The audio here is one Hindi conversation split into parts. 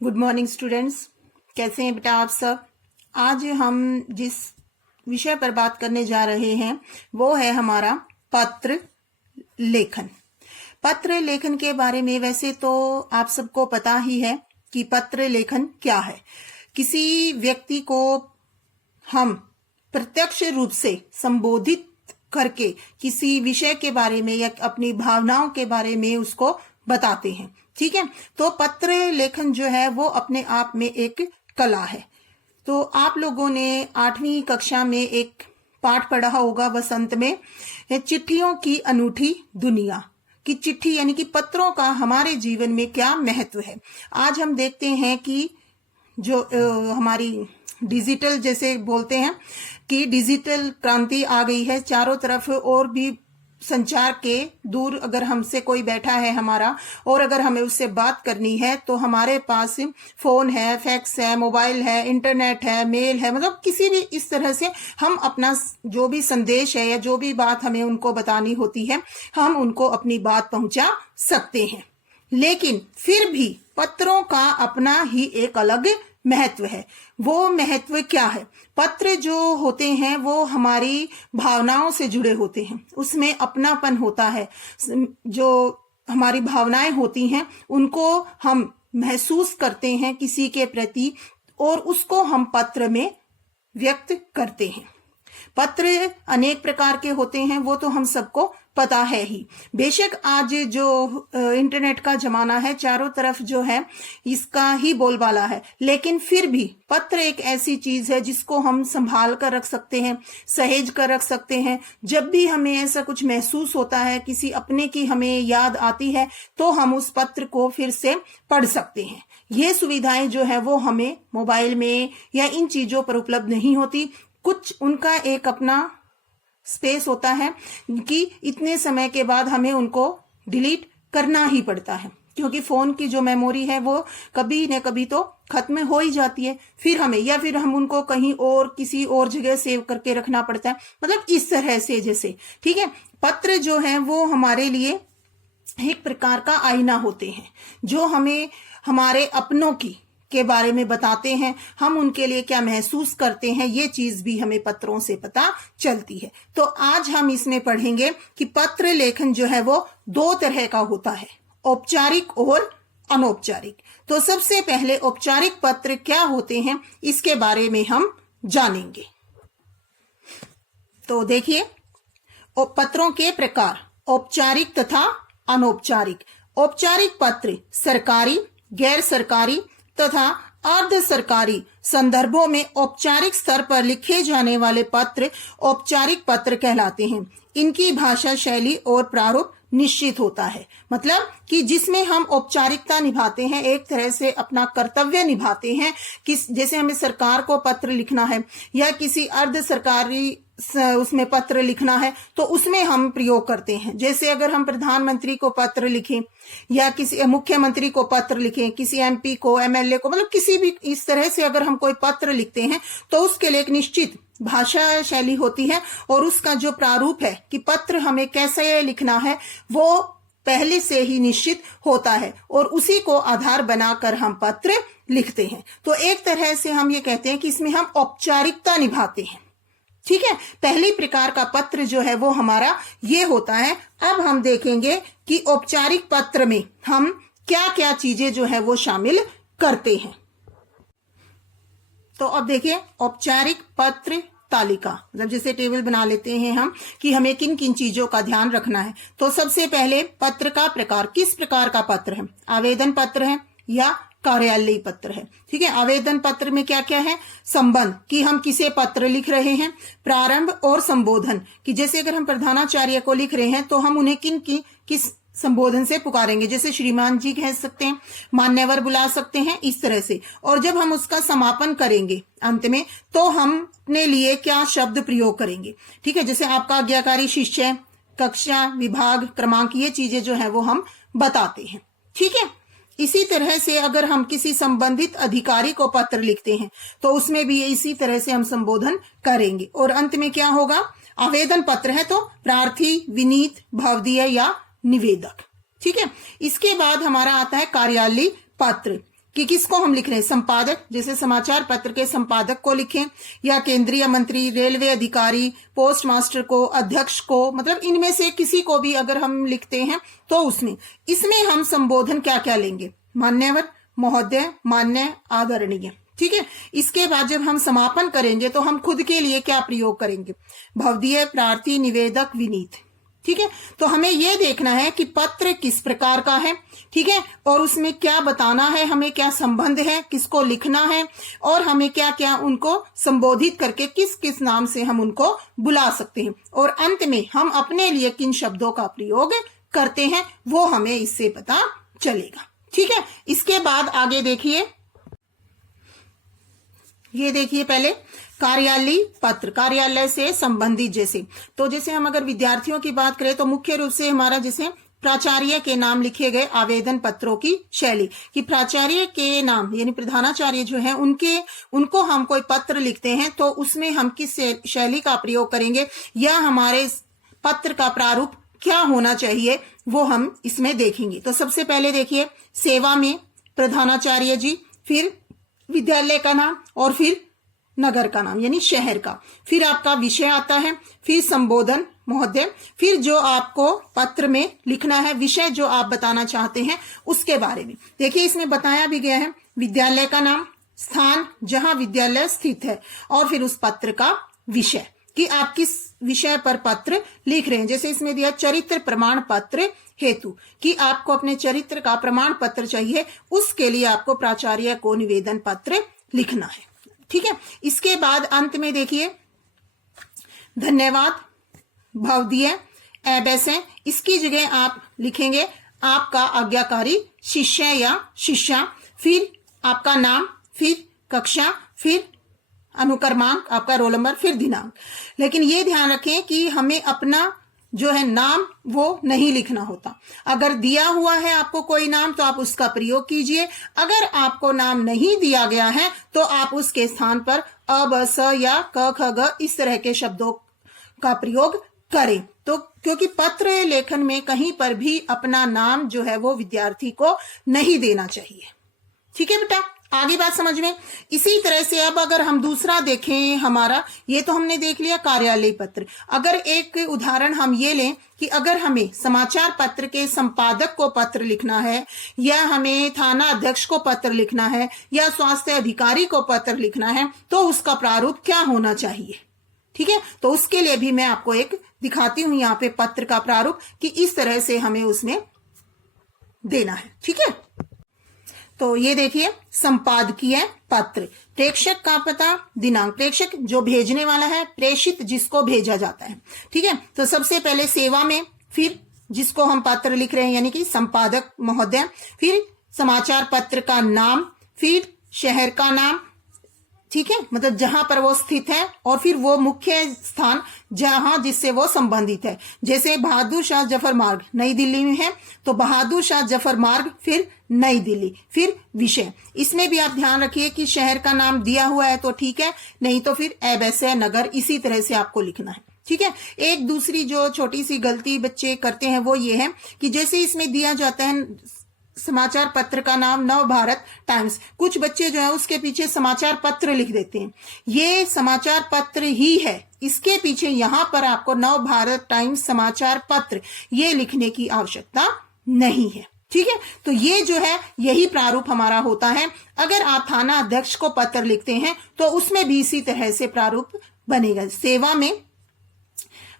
गुड मॉर्निंग स्टूडेंट्स, कैसे हैं बेटा आप सब। आज हम जिस विषय पर बात करने जा रहे हैं वो है हमारा पत्र लेखन। पत्र लेखन के बारे में वैसे तो आप सबको पता ही है कि पत्र लेखन क्या है। किसी व्यक्ति को हम प्रत्यक्ष रूप से संबोधित करके किसी विषय के बारे में या अपनी भावनाओं के बारे में उसको बताते हैं, ठीक है। तो पत्र लेखन जो है वो अपने आप में एक कला है। तो आप लोगों ने 8वीं कक्षा में एक पाठ पढ़ा होगा बसंत में, चिट्ठियों की अनूठी दुनिया की। चिट्ठी यानी कि पत्रों का हमारे जीवन में क्या महत्व है। आज हम देखते हैं कि जो हमारी डिजिटल जैसे बोलते हैं कि डिजिटल क्रांति आ गई है चारों तरफ, और भी संचार के दूर अगर हमसे कोई बैठा है हमारा और अगर हमें उससे बात करनी है तो हमारे पास फोन है, फैक्स है, मोबाइल है, इंटरनेट है, मेल है, मतलब किसी भी इस तरह से हम अपना जो भी संदेश है या जो भी बात हमें उनको बतानी होती है हम उनको अपनी बात पहुंचा सकते हैं। लेकिन फिर भी पत्रों का अपना ही एक अलग महत्व है। वो महत्व क्या है? पत्र जो होते हैं वो हमारी भावनाओं से जुड़े होते हैं, उसमें अपनापन होता है। जो हमारी भावनाएं होती हैं उनको हम महसूस करते हैं किसी के प्रति और उसको हम पत्र में व्यक्त करते हैं। पत्र अनेक प्रकार के होते हैं, वो तो हम सबको पता है ही। बेशक आज जो इंटरनेट का जमाना है चारों तरफ जो है इसका ही बोलबाला है, लेकिन फिर भी पत्र एक ऐसी चीज है जिसको हम संभाल कर रख सकते हैं, सहेज कर रख सकते हैं। जब भी हमें ऐसा कुछ महसूस होता है, किसी अपने की हमें याद आती है, तो हम उस पत्र को फिर से पढ़ सकते हैं। ये सुविधाएं जो है वो हमें मोबाइल में या इन चीजों पर उपलब्ध नहीं होती। कुछ उनका एक अपना स्पेस होता है कि इतने समय के बाद हमें उनको डिलीट करना ही पड़ता है, क्योंकि फोन की जो मेमोरी है वो कभी न कभी तो खत्म हो ही जाती है। फिर हम उनको कहीं और किसी और जगह सेव करके रखना पड़ता है, मतलब इस तरह से जैसे, ठीक है। पत्र जो है वो हमारे लिए एक प्रकार का आईना होते हैं जो हमें हमारे अपनों के बारे में बताते हैं, हम उनके लिए क्या महसूस करते हैं, ये चीज भी हमें पत्रों से पता चलती है। तो आज हम इसमें पढ़ेंगे कि पत्र लेखन जो है वो 2 तरह का होता है, औपचारिक और अनौपचारिक। तो सबसे पहले औपचारिक पत्र क्या होते हैं इसके बारे में हम जानेंगे। तो देखिए, पत्रों के प्रकार औपचारिक तथा अनौपचारिक। औपचारिक पत्र सरकारी, गैर सरकारी तथा अर्ध सरकारी संदर्भों में औपचारिक स्तर पर लिखे जाने वाले पत्र औपचारिक पत्र कहलाते हैं। इनकी भाषा शैली और प्रारूप निश्चित होता है, मतलब कि जिसमें हम औपचारिकता निभाते हैं, एक तरह से अपना कर्तव्य निभाते हैं। जैसे हमें सरकार को पत्र लिखना है या किसी अर्ध सरकारी उसमें पत्र लिखना है तो उसमें हम प्रयोग करते हैं। जैसे अगर हम प्रधानमंत्री को पत्र लिखें या किसी मुख्यमंत्री को पत्र लिखें, किसी एमपी को, एमएलए को, मतलब किसी भी इस तरह से अगर हम कोई पत्र लिखते हैं तो उसके लिए एक निश्चित भाषा शैली होती है और उसका जो प्रारूप है कि पत्र हमें कैसे लिखना है वो पहले से ही निश्चित होता है और उसी को आधार बनाकर हम पत्र लिखते हैं। तो एक तरह से हम ये कहते हैं कि इसमें हम औपचारिकता निभाते हैं, ठीक है। पहली प्रकार का पत्र जो है वो हमारा ये होता है। अब हम देखेंगे कि औपचारिक पत्र में हम क्या क्या चीजें जो है वो शामिल करते हैं। तो अब देखिए, औपचारिक पत्र तालिका, मतलब जैसे टेबल बना लेते हैं हम कि हमें किन किन चीजों का ध्यान रखना है। तो सबसे पहले पत्र का प्रकार, किस प्रकार का पत्र है, आवेदन पत्र है या कार्यालयीय पत्र है, ठीक है। आवेदन पत्र में क्या क्या है, संबंध कि हम किसे पत्र लिख रहे हैं, प्रारंभ और संबोधन कि जैसे अगर हम प्रधानाचार्य को लिख रहे हैं तो हम उन्हें किस संबोधन से पुकारेंगे, जैसे श्रीमान जी कह सकते हैं, मान्यवर बुला सकते हैं, इस तरह से। और जब हम उसका समापन करेंगे अंत में तो हम अपने लिए क्या शब्द प्रयोग करेंगे, ठीक है। जैसे आपका आज्ञाकारी शिष्य, कक्षा, विभाग, क्रमांक, ये चीजें जो है वो हम बताते हैं, ठीक है। इसी तरह से अगर हम किसी संबंधित अधिकारी को पत्र लिखते हैं तो उसमें भी इसी तरह से हम संबोधन करेंगे। और अंत में क्या होगा, आवेदन पत्र है तो प्रार्थी, विनीत, भवदीय या निवेदक, ठीक है। इसके बाद हमारा आता है कार्यालयीय पत्र कि किसको हम लिख रहे हैं, संपादक, जैसे समाचार पत्र के संपादक को लिखें, या केंद्रीय मंत्री, रेलवे अधिकारी, पोस्ट मास्टर को, अध्यक्ष को, मतलब इनमें से किसी को भी अगर हम लिखते हैं तो इसमें हम संबोधन क्या क्या लेंगे, मान्यवर, महोदय, मान्य, आदरणीय। ठीक है। इसके बाद जब हम समापन करेंगे तो हम खुद के लिए क्या प्रयोग करेंगे, भवदीय, प्रार्थी, निवेदक, विनीत। ठीक है। तो हमें यह देखना है कि पत्र किस प्रकार का है, ठीक है, और उसमें क्या बताना है, हमें क्या संबंध है, किसको लिखना है, और हमें क्या क्या उनको संबोधित करके किस किस नाम से हम उनको बुला सकते हैं, और अंत में हम अपने लिए किन शब्दों का प्रयोग करते हैं वो हमें इससे पता चलेगा। ठीक है। इसके बाद आगे देखिए, ये देखिए पहले कार्यालयीय पत्र, कार्यालय से संबंधित, जैसे हम अगर विद्यार्थियों की बात करें तो मुख्य रूप से हमारा जैसे प्राचार्य के नाम लिखे गए आवेदन पत्रों की शैली, कि प्राचार्य के नाम यानी प्रधानाचार्य जो है उनको हम कोई पत्र लिखते हैं तो उसमें हम किस शैली का प्रयोग करेंगे, या हमारे पत्र का प्रारूप क्या होना चाहिए वो हम इसमें देखेंगे। तो सबसे पहले देखिए, सेवा में प्रधानाचार्य जी, फिर विद्यालय का नाम, और फिर नगर का नाम यानी शहर का, फिर आपका विषय आता है, फिर संबोधन, महोदय, फिर जो आपको पत्र में लिखना है, विषय जो आप बताना चाहते हैं उसके बारे में। देखिए इसमें बताया भी गया है विद्यालय का नाम, स्थान जहां विद्यालय स्थित है, और फिर उस पत्र का विषय कि आप किस विषय पर पत्र लिख रहे हैं। जैसे इसमें दिया चरित्र प्रमाण पत्र हेतु, कि आपको अपने चरित्र का प्रमाण पत्र चाहिए, उसके लिए आपको प्राचार्य को निवेदन पत्र लिखना है। ठीक है। इसके बाद अंत में देखिए धन्यवाद, भवदीय, एबैसे, इसकी जगह आप लिखेंगे आपका आज्ञाकारी शिष्य या शिष्या, फिर आपका नाम, फिर कक्षा, फिर अनुक्रमांक, आपका रोल नंबर, फिर दिनांक। लेकिन ये ध्यान रखें कि हमें अपना जो है नाम वो नहीं लिखना होता। अगर दिया हुआ है आपको कोई नाम तो आप उसका प्रयोग कीजिए, अगर आपको नाम नहीं दिया गया है तो आप उसके स्थान पर अ, ब, स या क, ख, ग इस तरह के शब्दों का प्रयोग करें। तो क्योंकि पत्र लेखन में कहीं पर भी अपना नाम जो है वो विद्यार्थी को नहीं देना चाहिए। ठीक है बेटा, आगे बात समझ में। इसी तरह से अब अगर हम दूसरा देखें, हमारा ये तो हमने देख लिया कार्यालय पत्र। अगर एक उदाहरण हम ये लें कि अगर हमें समाचार पत्र के संपादक को पत्र लिखना है, या हमें थाना अध्यक्ष को पत्र लिखना है, या स्वास्थ्य अधिकारी को पत्र लिखना है, तो उसका प्रारूप क्या होना चाहिए। ठीक है। तो उसके लिए भी मैं आपको एक दिखाती हूं यहाँ पे पत्र का प्रारूप, कि इस तरह से हमें उसमें देना है। ठीक है। तो ये देखिए संपादकीय पत्र, प्रेषक का पता, दिनांक, प्रेषक जो भेजने वाला है, प्रेषित जिसको भेजा जाता है। ठीक है। तो सबसे पहले सेवा में, फिर जिसको हम पत्र लिख रहे हैं यानी कि संपादक महोदय, फिर समाचार पत्र का नाम, फिर शहर का नाम, ठीक है, मतलब जहां पर वो स्थित है, और फिर वो मुख्य स्थान जहां जिससे वो संबंधित है। जैसे बहादुर शाह जफर मार्ग नई दिल्ली में है तो बहादुर शाह जफर मार्ग, फिर नई दिल्ली, फिर विषय। इसमें भी आप ध्यान रखिए कि शहर का नाम दिया हुआ है तो ठीक है, नहीं तो फिर एबैसे, नगर, इसी तरह से आपको लिखना है। ठीक है। एक दूसरी जो छोटी सी गलती बच्चे करते हैं वो ये है कि जैसे इसमें दिया जाता है समाचार पत्र का नाम नव भारत टाइम्स, कुछ बच्चे जो है उसके पीछे समाचार पत्र लिख देते हैं। ये समाचार पत्र ही है, इसके पीछे यहां पर आपको नव भारत टाइम्स समाचार पत्र ये लिखने की आवश्यकता नहीं है। ठीक है। तो ये जो है यही प्रारूप हमारा होता है। अगर आप थाना अध्यक्ष को पत्र लिखते हैं तो उसमें भी इसी तरह से प्रारूप बनेगा। सेवा में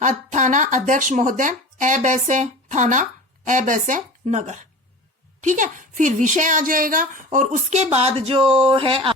थाना अध्यक्ष महोदय, एबैसे थाना, एबैसे नगर। ठीक है। फिर विषय आ जाएगा, और उसके बाद जो है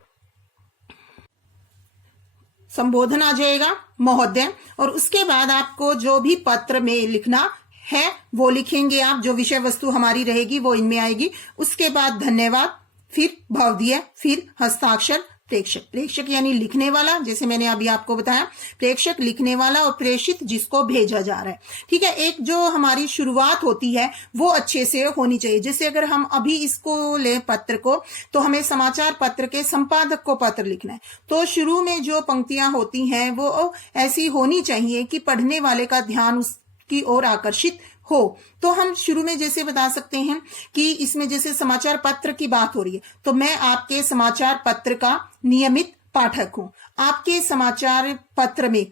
संबोधन आ जाएगा, महोदय, और उसके बाद आपको जो भी पत्र में लिखना है वो लिखेंगे आप, जो विषय वस्तु हमारी रहेगी वो इनमें आएगी। उसके बाद धन्यवाद, फिर भवदीय, फिर हस्ताक्षर, प्रेषक, प्रेषक यानी लिखने वाला, जैसे मैंने अभी आपको बताया, प्रेषक लिखने वाला, और प्रेषित जिसको भेजा जा रहा है। ठीक है। एक जो हमारी शुरुआत होती है वो अच्छे से होनी चाहिए। जैसे अगर हम अभी इसको ले पत्र को, तो हमें समाचार पत्र के संपादक को पत्र लिखना है, तो शुरू में जो पंक्तियां होती हैं वो ऐसी होनी चाहिए कि पढ़ने वाले का ध्यान उसकी ओर आकर्षित हो। तो हम शुरू में जैसे बता सकते हैं कि इसमें जैसे समाचार पत्र की बात हो रही है, तो मैं आपके समाचार पत्र का नियमित पाठक हूं। आपके समाचार पत्र में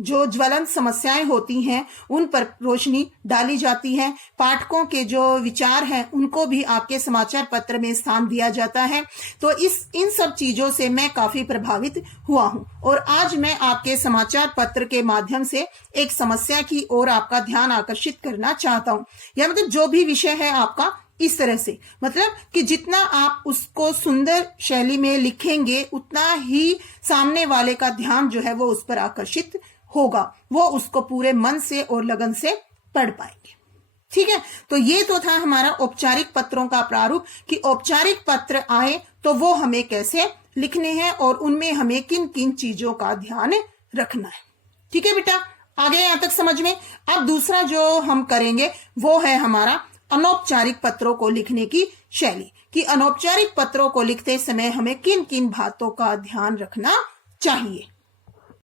जो ज्वलंत समस्याएं होती हैं उन पर रोशनी डाली जाती है। पाठकों के जो विचार हैं उनको भी आपके समाचार पत्र में स्थान दिया जाता है। तो इन सब चीजों से मैं काफी प्रभावित हुआ हूं और आज मैं आपके समाचार पत्र के माध्यम से एक समस्या की ओर आपका ध्यान आकर्षित करना चाहता हूं। या मतलब जो भी विषय है आपका, इस तरह से मतलब कि जितना आप उसको सुंदर शैली में लिखेंगे उतना ही सामने वाले का ध्यान जो है वो उस पर आकर्षित होगा, वो उसको पूरे मन से और लगन से पढ़ पाएंगे। ठीक है, तो ये तो था हमारा औपचारिक पत्रों का प्रारूप कि औपचारिक पत्र आए तो वो हमें कैसे लिखने हैं और उनमें हमें किन किन चीजों का ध्यान रखना है। ठीक है बेटा, आगे यहां तक समझ में। अब दूसरा जो हम करेंगे वो है हमारा अनौपचारिक पत्रों को लिखने की शैली, कि अनौपचारिक पत्रों को लिखते समय हमें किन किन बातों का ध्यान रखना चाहिए।